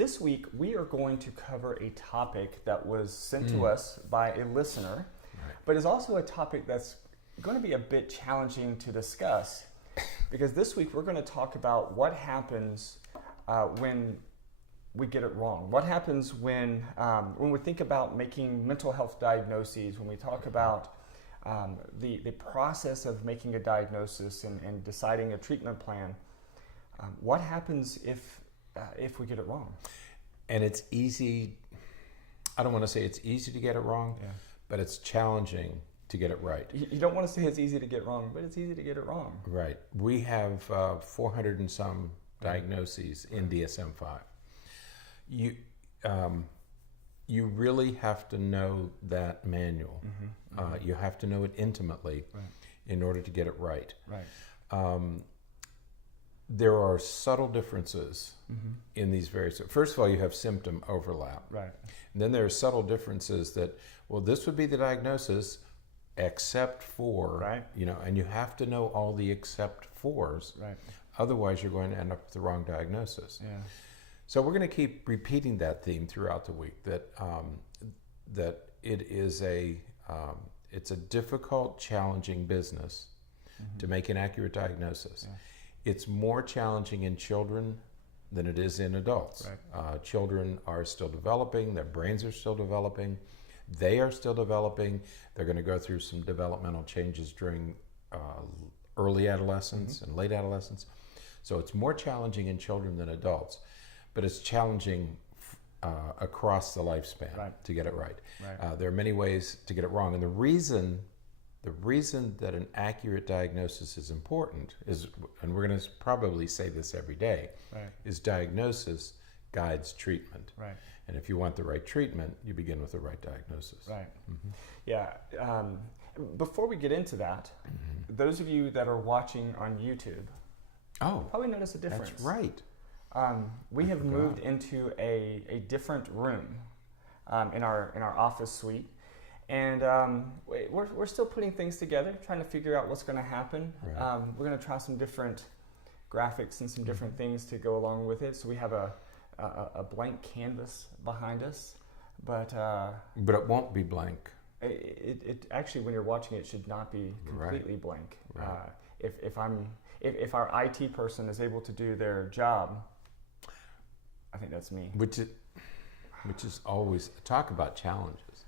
This week we are going to cover a topic that was sent to us by a listener, but is also a topic that's going to be a bit challenging to discuss, because this week we're going to talk about what happens when we get it wrong. What happens when we think about making mental health diagnoses, when we talk about the process of making a diagnosis and deciding a treatment plan. What happens if we get it wrong? And it's easy, I don't want to say it's easy to get it wrong, but it's challenging to get it right. You don't want to say it's easy to get wrong, but it's easy to get it wrong. Right. We have 400 and some diagnoses in DSM-5. You really have to know that manual. You have to know it intimately in order to get it right. There are subtle differences in these various. First of all, you have symptom overlap. And then there are subtle differences that, well, this would be the diagnosis except for, and you have to know all the except fors. Otherwise, you're going to end up with the wrong diagnosis. So we're going to keep repeating that theme throughout the week, that it is it's a difficult, challenging business to make an accurate diagnosis. It's more challenging in children than it is in adults. Children are still developing, their brains are still developing, they are still developing. They're going to go through some developmental changes during early adolescence and late adolescence. So it's more challenging in children than adults, but it's challenging across the lifespan to get it right. There are many ways to get it wrong, and the reason that an accurate diagnosis is important is, and we're going to probably say this every day, is diagnosis guides treatment. And if you want the right treatment, you begin with the right diagnosis. Before we get into that, those of you that are watching on YouTube probably notice a difference. That's right. We have moved into a different room in our office suite. And we're still putting things together, trying to figure out what's going to happen. We're going to try some different graphics and some different things to go along with it. So we have a blank canvas behind us, but it won't be blank. It actually, when you're watching it, should not be completely blank. If our IT person is able to do their job, I think that's me. Which is always talk about challenges.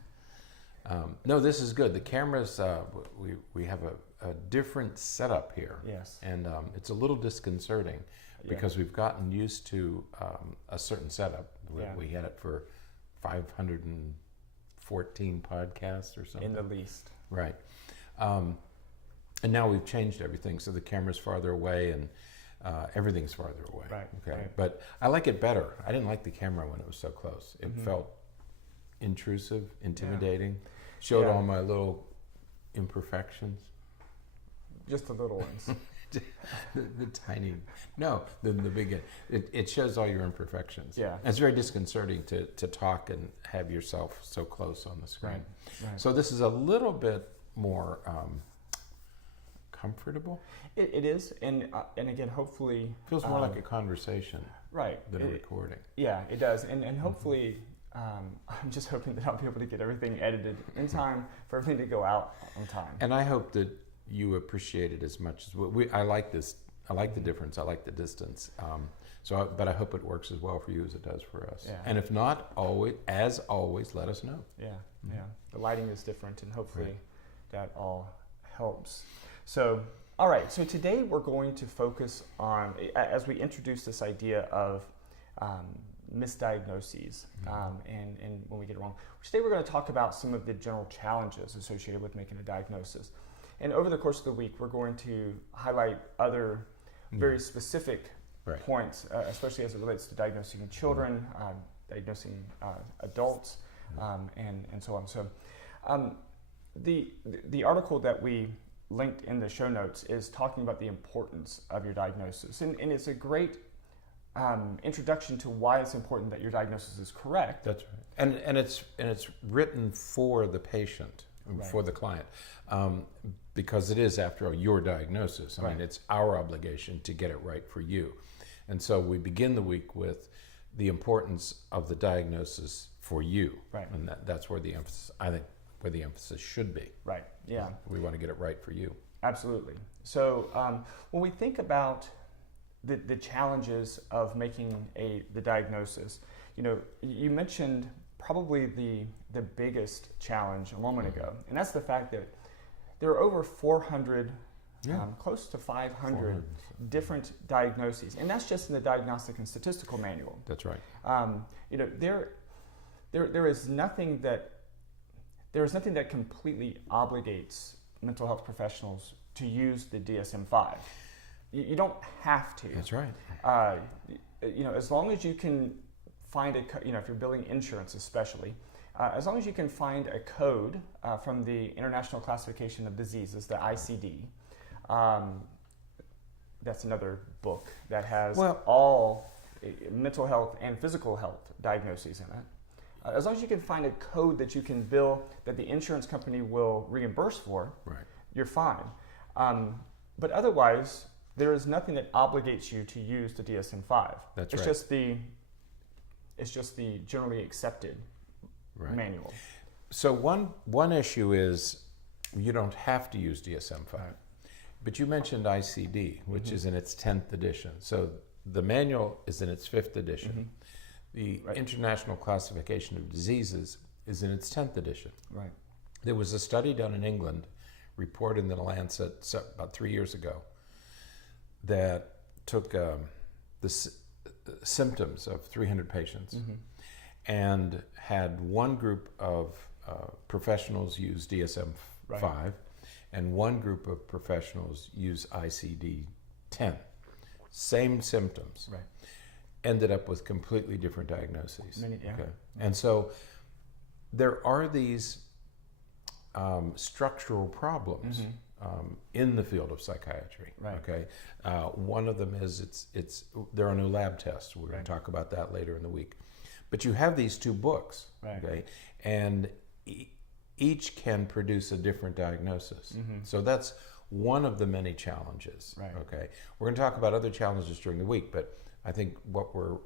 No, this is good. The cameras, we have a different setup here. And it's a little disconcerting because we've gotten used to a certain setup. We had it for 514 podcasts or something. In the least. And now we've changed everything, so the camera's farther away and everything's farther away. But I like it better. I didn't like the camera when it was so close. It felt intrusive, intimidating, showed all my little imperfections. Just the little ones. the tiny, the big, it shows all your imperfections. And it's very disconcerting to talk and have yourself so close on the screen. So this is a little bit more comfortable. It is, and again, hopefully feels more like a conversation than a recording. It does, and hopefully I'm just hoping that I'll be able to get everything edited in time for everything to go out on time. And I hope that you appreciate it as much as I like this. I like the difference. I like the distance. But I hope it works as well for you as it does for us. And if not, as always, let us know. The lighting is different, and hopefully that all helps. So, all right. So today we're going to focus on, as we introduce this idea of misdiagnoses and when we get it wrong. Today we're going to talk about some of the general challenges associated with making a diagnosis. And over the course of the week, we're going to highlight other very specific points, especially as it relates to diagnosing children, diagnosing adults, and so on. So the article that we linked in the show notes is talking about the importance of your diagnosis. And it's a great introduction to why it's important that your diagnosis is correct. That's right. And it's written for the patient, for the client, because it is, after all, your diagnosis. I mean, it's our obligation to get it right for you. And so we begin the week with the importance of the diagnosis for you. Right. And that's where the emphasis, I think, where the emphasis should be. Right, yeah. We want to get it right for you. Absolutely. So when we think about the challenges of making the diagnosis, you mentioned probably the biggest challenge a moment ago, and that's the fact that there are over 400, close to 500 different diagnoses, and that's just in the Diagnostic and Statistical Manual. That's right. There is nothing that completely obligates mental health professionals to use the DSM-5. You don't have to. That's right. As long as you can find if you're billing insurance especially, as long as you can find a code from the International Classification of Diseases, the ICD. That's another book that has all mental health and physical health diagnoses in it. As long as you can find a code that you can bill that the insurance company will reimburse for, you're fine. But otherwise, there is nothing that obligates you to use the DSM-5. That's it's right. It's just the generally accepted manual. So one issue is you don't have to use DSM-5. But you mentioned ICD, which is in its 10th edition. So the manual is in its 5th edition. The International Classification of Diseases is in its 10th edition. Right. There was a study done in England, reported in the Lancet about 3 years ago, that took the symptoms of 300 patients and had one group of professionals use DSM-5 and one group of professionals use ICD-10. Same symptoms. Right. Ended up with completely different diagnoses. Okay. And so there are these structural problems in the field of psychiatry. Right. Okay. One of them is there are no lab tests. We're going to talk about that later in the week. But you have these two books. Right. Okay. And each can produce a different diagnosis. So that's one of the many challenges. Right. Okay. We're going to talk about other challenges during the week, but I think what we're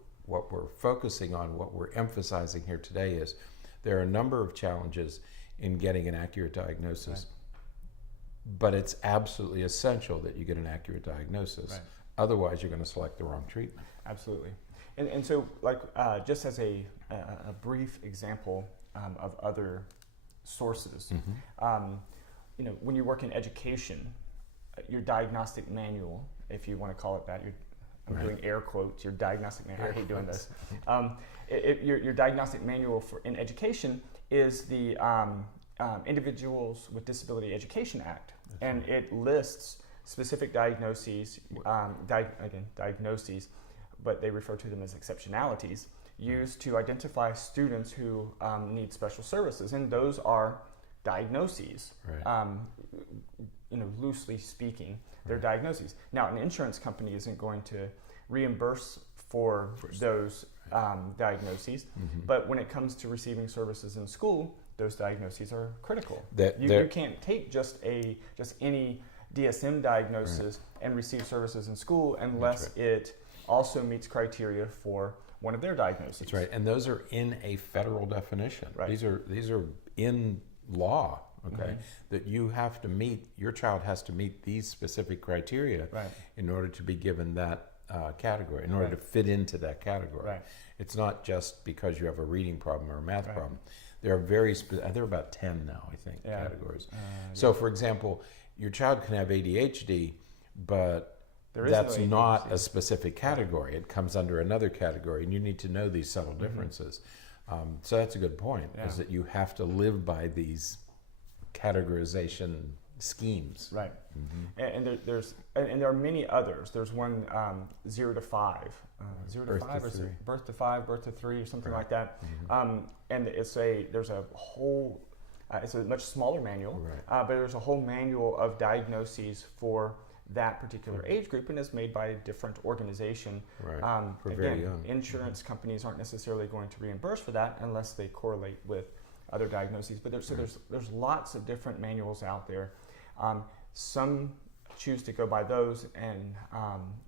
focusing on, what we're emphasizing here today is there are a number of challenges in getting an accurate diagnosis, but it's absolutely essential that you get an accurate diagnosis. Right. Otherwise, you're going to select the wrong treatment. Absolutely. And so, just as a brief example of other sources, when you work in education, your diagnostic manual, if you want to call it that, I'm doing air quotes, your diagnostic manual, I hate doing this. Your diagnostic manual in education is the Individuals with Disability Education Act. And it lists specific diagnoses, diagnoses, but they refer to them as exceptionalities, used to identify students who need special services. And those are diagnoses, loosely speaking. They're diagnoses. Now, an insurance company isn't going to reimburse for those diagnoses, but when it comes to receiving services in school, those diagnoses are critical. You can't take just any DSM diagnosis and receive services in school unless it also meets criteria for one of their diagnoses. That's right, and those are in a federal definition. Right. These are in law. Okay, that you have to meet, your child has to meet these specific criteria in order to be given that category, in order to fit into that category. Right. It's not just because you have a reading problem or a math problem. There are there are about 10 now, I think, categories. So, for example, your child can have ADHD, but that's not a specific category. It comes under another category, and you need to know these subtle differences. So that's a good point, is that you have to live by these categorization schemes. Right. And there are many others. There's one 0 to 5. 0 to 5 or birth to 5, birth to 3 or something like that. And it's a much smaller manual, but there's a whole manual of diagnoses for that particular age group, and it's made by a different organization. For very young. Insurance companies aren't necessarily going to reimburse for that unless they correlate with other diagnoses. But there's lots of different manuals out there. Some choose to go by those,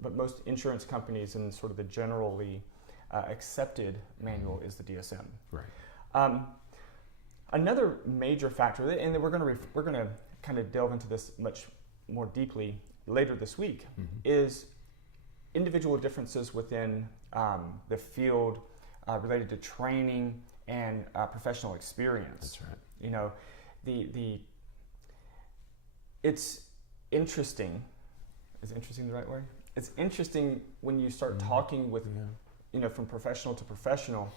but most insurance companies and sort of the generally accepted manual is the DSM. Right. Another major factor, and then we're going to kind of delve into this much more deeply later this week, is individual differences within the field related to training and professional experience. That's right. You know, it's interesting. Is interesting the right word? It's interesting when you start talking with, you know, from professional to professional,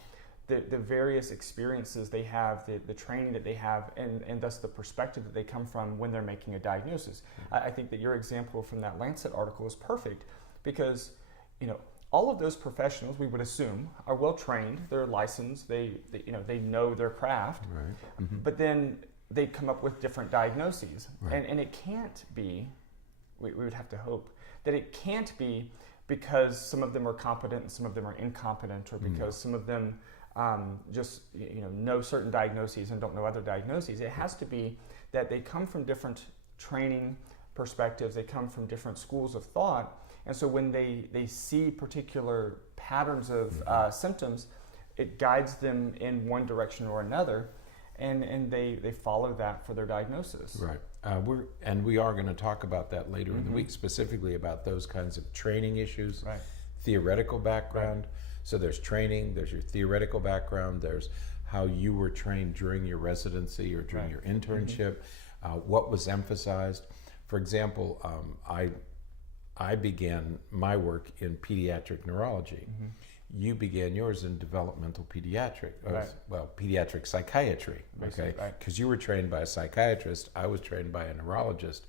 the various experiences they have, the training that they have, and thus the perspective that they come from when they're making a diagnosis. I think that your example from that Lancet article is perfect because, you know, all of those professionals, we would assume, are well trained, they're licensed, they know their craft, right. But then they come up with different diagnoses. Right. And it can't be, we would have to hope, that it can't be because some of them are competent and some of them are incompetent, or because some of them just know certain diagnoses and don't know other diagnoses. It has to be that they come from different training perspectives, they come from different schools of thought, and so when they see particular patterns of symptoms, it guides them in one direction or another, and they follow that for their diagnosis. Right. We are going to talk about that later in the week, specifically about those kinds of training issues, right. Theoretical background. Right. So there's training, there's your theoretical background, there's how you were trained during your residency or during your internship, what was emphasized. For example, I began my work in pediatric neurology. You began yours in developmental pediatric, pediatric psychiatry, okay? Because you were trained by a psychiatrist, I was trained by a neurologist,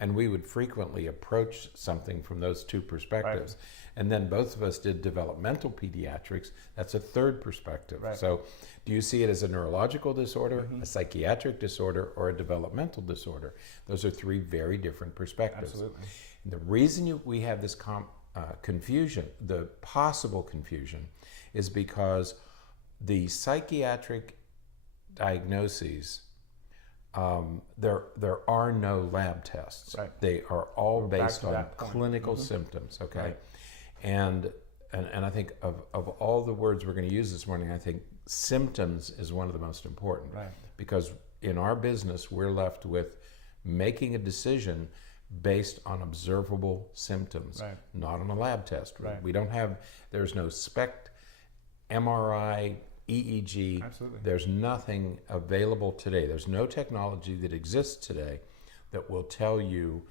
and we would frequently approach something from those two perspectives. Right. And then both of us did developmental pediatrics. That's a third perspective. Right. So do you see it as a neurological disorder, a psychiatric disorder, or a developmental disorder? Those are three very different perspectives. Absolutely. And the reason we have this confusion, the possible confusion, is because the psychiatric diagnoses, there are no lab tests. Right. They are all based on clinical symptoms. Okay. Right. And I think of all the words we're going to use this morning, I think symptoms is one of the most important. Right. Because in our business, we're left with making a decision based on observable symptoms, not on a lab test. Right. We don't have, there's no SPECT, MRI, EEG. Absolutely. There's nothing available today. There's no technology that exists today that will tell you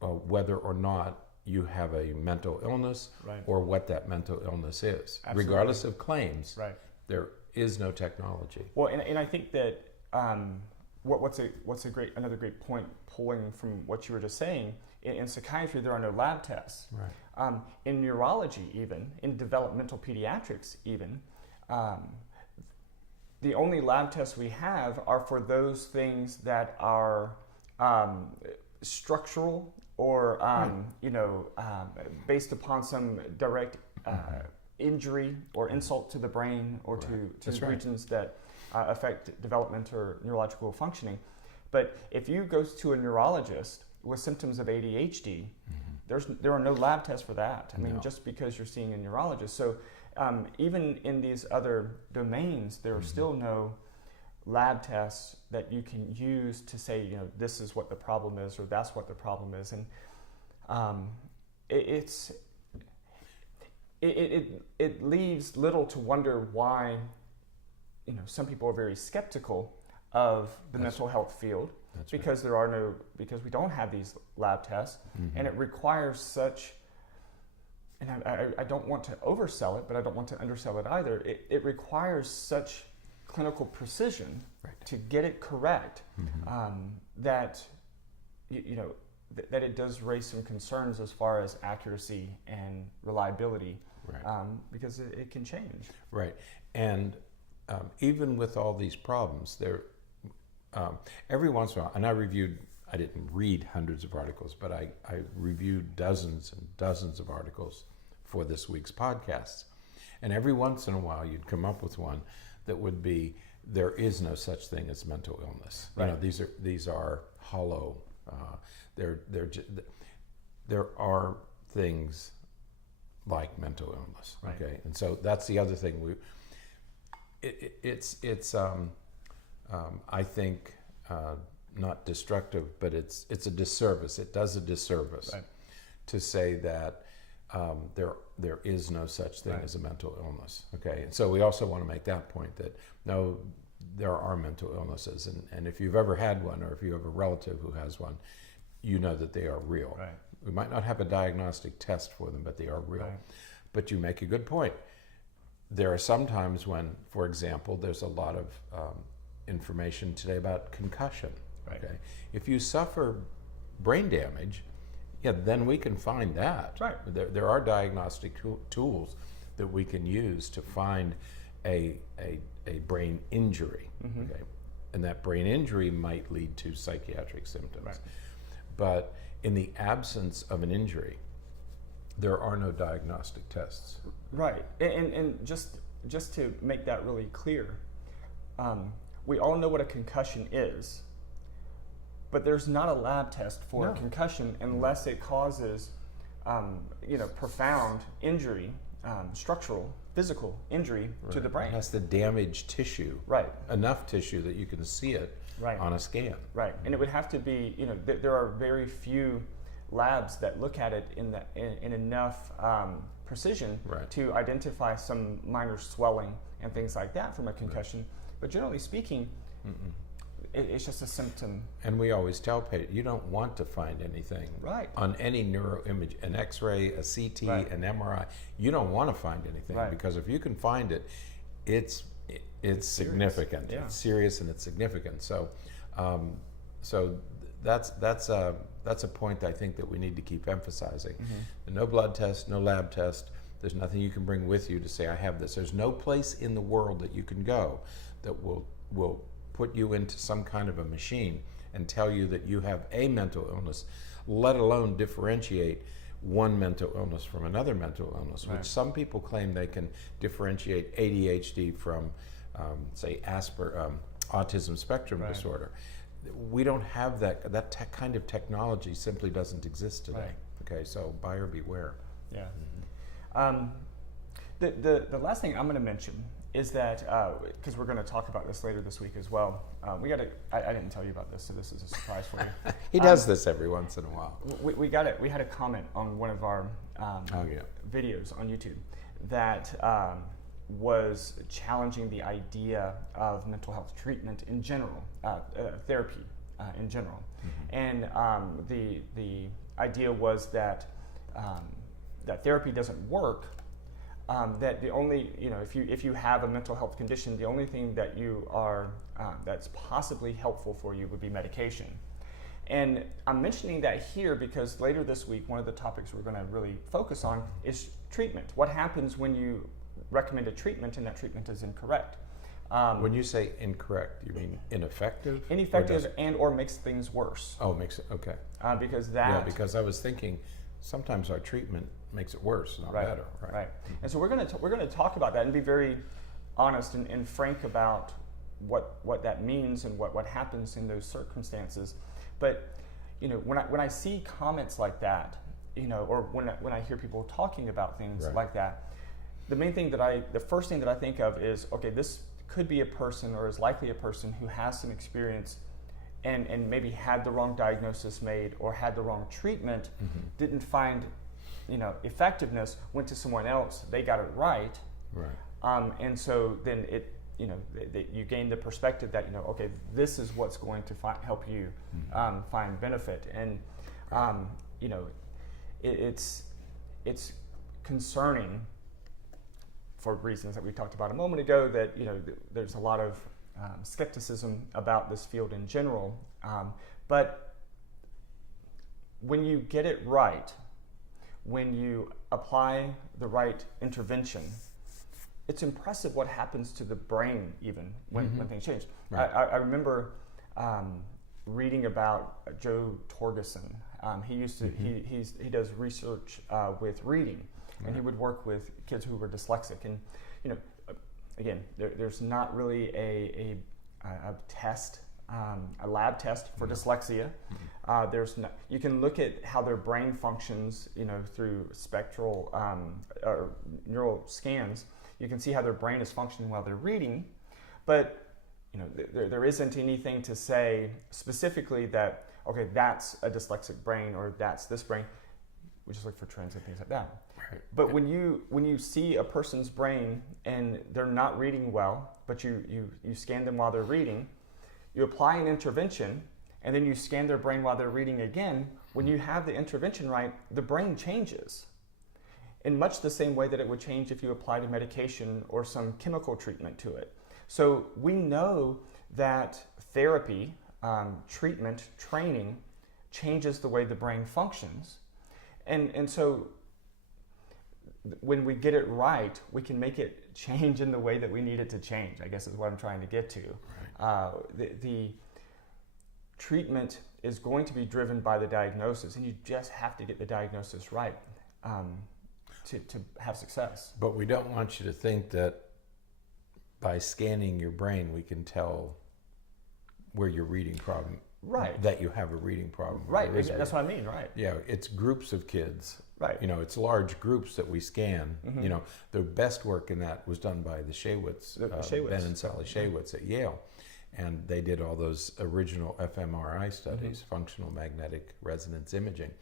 whether or not you have a mental illness or what that mental illness is. Absolutely. Regardless of claims, there is no technology. Well, and I think that another great point pulling from what you were just saying, in psychiatry there are no lab tests. Right. In neurology even, in developmental pediatrics even, the only lab tests we have are for those things that are structural or based upon some direct injury or insult to the brain or to regions that affect development or neurological functioning. But if you go to a neurologist with symptoms of ADHD, there are no lab tests for that. I mean, just because you're seeing a neurologist. So even in these other domains, there are still no lab tests that you can use to say, this is what the problem is or that's what the problem is. And it leaves little to wonder why some people are very skeptical of the mental health field because because we don't have these lab tests, and it requires such, and I don't want to oversell it, but I don't want to undersell it either. It requires such clinical precision to get it correct that that it does raise some concerns as far as accuracy and reliability, because it can change. Right, and even with all these problems, every once in a while, and I didn't read hundreds of articles, but I reviewed dozens and dozens of articles for this week's podcasts. And every once in a while, you'd come up with one that would be, there is no such thing as mental illness. Right. These are hollow. There are things like mental illness. Okay, and so that's the other thing. I think not destructive, but it's a disservice. It does a disservice to say that there is no such thing as a mental illness. Okay, and so we also want to make that point that no, there are mental illnesses, and if you've ever had one, or if you have a relative who has one, you know that they are real. Right. We might not have a diagnostic test for them, but they are real. Right. But you make a good point. There are some times when, for example, there's a lot of information today about concussion. Right. Okay, if you suffer brain damage, then we can find that. Right. There are diagnostic tools that we can use to find a brain injury. Mm-hmm. Okay, and that brain injury might lead to psychiatric symptoms. Right. But in the absence of an injury, there are no diagnostic tests. Right, and just to make that really clear, we all know what a concussion is, but there's not a lab test for a concussion unless it causes, profound injury, structural, physical injury to the brain. It has to damage tissue, enough tissue that you can see it on a scan. Right, and it would have to be, there are very few labs that look at it in enough precision to identify some minor swelling and things like that from a concussion. But generally speaking, it's just a symptom. And we always tell patients, you don't want to find anything on any neuroimage, an X-ray, a CT, an MRI. You don't want to find anything because if you can find it, it's significant. Yeah. It's serious and it's significant. So, that's a point I think that we need to keep emphasizing. Mm-hmm. No blood test, no lab test. There's nothing you can bring with you to say I have this. There's no place in the world that you can go that will put you into some kind of a machine and tell you that you have a mental illness, let alone differentiate one mental illness from another mental illness, which some people claim they can differentiate ADHD from, say, autism spectrum disorder. We don't have that. That kind of technology simply doesn't exist today. Okay, so buyer beware. Yeah. Mm-hmm. The last thing I'm going to mention is that, because we're going to talk about this later this week as well, I didn't tell you about this, so this is a surprise for you. He does this every once in a while. We got it. We had a comment on one of our videos on YouTube that was challenging the idea of mental health treatment in general, therapy in general. Mm-hmm. And the idea was that that therapy doesn't work. That the only, if you have a mental health condition, the only thing that you are that's possibly helpful for you would be medication. And I'm mentioning that here because later this week, one of the topics we're going to really focus on is treatment. What happens when you recommend a treatment and that treatment is incorrect? When you say incorrect, you mean ineffective? Ineffective or makes things worse. Oh, makes it, okay. Because I was thinking sometimes our treatment makes it worse, not better. Right. And so we're going to talk about that and be very honest and frank about what that means and what happens in those circumstances. But when I see comments like that, or when I hear people talking about things like that, the first thing that I think of is, okay, this could be a person or is likely a person who has some experience and maybe had the wrong diagnosis made or had the wrong treatment, didn't find effectiveness, went to someone else, they got it right. And so then you gain the perspective that okay, this is what's going to help you find benefit. And it's concerning for reasons that we talked about a moment ago, that there's a lot of skepticism about this field in general, but when you get it right, when you apply the right intervention, it's impressive what happens to the brain even when things change. I remember reading about Joe Torgerson. He does research with reading, and he would work with kids who were dyslexic. And again, there's not really a test a lab test for dyslexia. You can look at how their brain functions, through spectral or neural scans. You can see how their brain is functioning while they're reading, but there isn't anything to say specifically that, okay, that's a dyslexic brain or that's this brain. We just look for trends and things like that. Right. But when you see a person's brain and they're not reading well, but you scan them while they're reading, you apply an intervention, and then you scan their brain while they're reading again. When you have the intervention right, the brain changes in much the same way that it would change if you applied a medication or some chemical treatment to it. So we know that therapy, treatment, training changes the way the brain functions. And so when we get it right, we can make it change in the way that we need it to change, I guess is what I'm trying to get to. Right. The treatment is going to be driven by the diagnosis, and you just have to get the diagnosis right to have success. But we don't want you to think that by scanning your brain, we can tell where your reading problem, right? That you have a reading problem, right? That's what I mean, right? Yeah, it's groups of kids, right? It's large groups that we scan. Mm-hmm. The best work in that was done by the Shaywitz, Ben and Sally Shaywitz at Yale, and they did all those original fMRI studies, functional magnetic resonance imaging,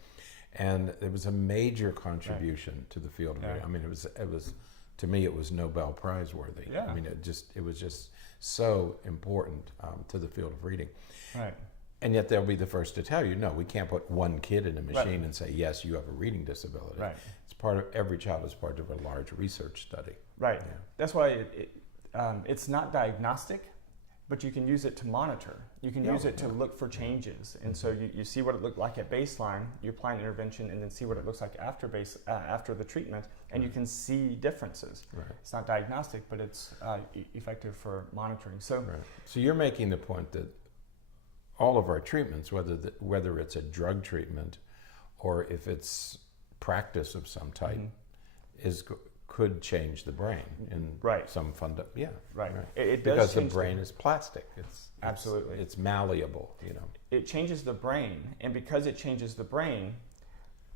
and it was a major contribution to the field of reading. I mean, it was. To me, it was Nobel Prize worthy. Yeah. I mean, it was just so important to the field of reading. Right. And yet they'll be the first to tell you, no, we can't put one kid in a machine and say, yes, you have a reading disability. Right. It's part of, every child is part of a large research study. Right. Yeah. That's why it's not diagnostic, but you can use it to monitor. You can use it to look for changes. And so you see what it looked like at baseline, you apply an intervention, and then see what it looks like after the treatment, and you can see differences. Right. It's not diagnostic, but it's effective for monitoring. So, So you're making the point that all of our treatments, whether it's a drug treatment or if it's practice of some type, could change the brain in some Right. It does, because the brain is plastic. Absolutely. It's malleable. It changes the brain, and because it changes the brain,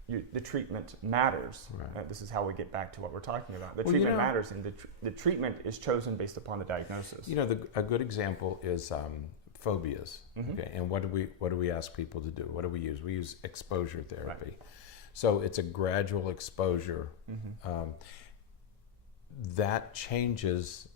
the treatment matters. Right. This is how we get back to what we're talking about. The treatment matters, and the treatment is chosen based upon the diagnosis. A good example is phobias. Okay, and what do we ask people to do? What do we use? We use exposure therapy. Right. So it's a gradual exposure. That changes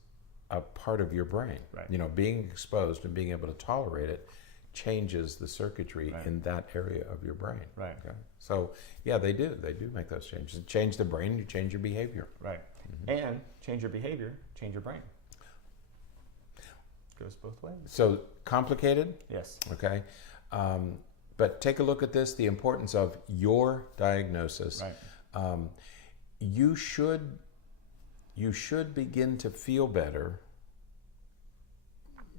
a part of your brain. Right. Being exposed and being able to tolerate it changes the circuitry in that area of your brain. Right. Okay. So they do make those changes. Change the brain, you change your behavior. Right. And change your behavior, change your brain. Goes both ways. So complicated? Yes. Okay. But take a look at this, the importance of your diagnosis. Right. You should begin to feel better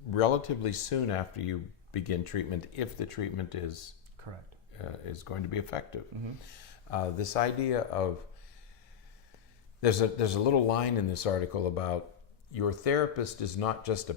relatively soon after you begin treatment, if the treatment is correct, is going to be effective. This idea of there's a little line in this article about your therapist is not just a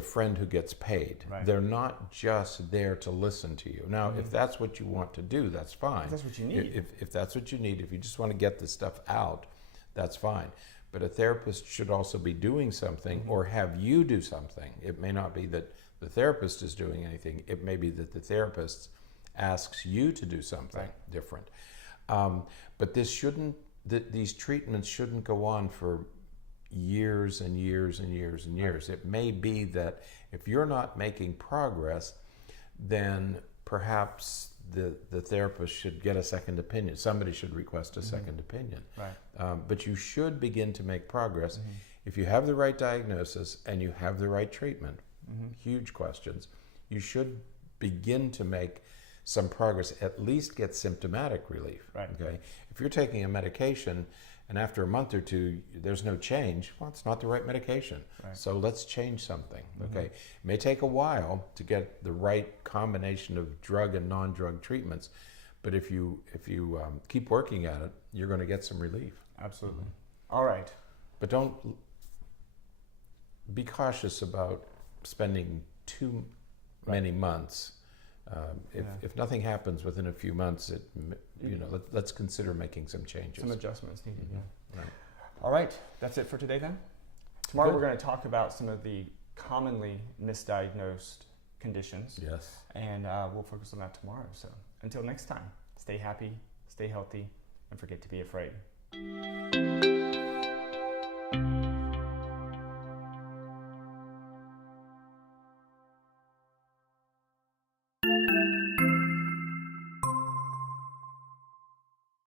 friend who gets paid. Right. They're not just there to listen to you. Now, if that's what you want to do, that's fine. If that's what you need. If that's what you need, if you just want to get this stuff out, that's fine. But a therapist should also be doing something or have you do something. It may not be that the therapist is doing anything. It may be that the therapist asks you to do something different. But these treatments shouldn't go on for years and years and years and years. It may be that if you're not making progress, then perhaps the therapist should get a second opinion. Somebody should request a second opinion. Right. But you should begin to make progress. If you have the right diagnosis and you have the right treatment, huge questions, you should begin to make some progress, at least get symptomatic relief. Right. Okay. If you're taking a medication and after a month or two there's no change, well, it's not the right medication. Right. So let's change something. Okay. It may take a while to get the right combination of drug and non-drug treatments, but if you keep working at it, you're going to get some relief. Absolutely. All right. But be cautious about spending too many months. If nothing happens within a few months, let's consider making some changes. Some adjustments needed. Yeah. Right. All right, that's it for today then. Tomorrow we're going to talk about some of the commonly misdiagnosed conditions. Yes. And we'll focus on that tomorrow. So until next time, stay happy, stay healthy, and forget to be afraid.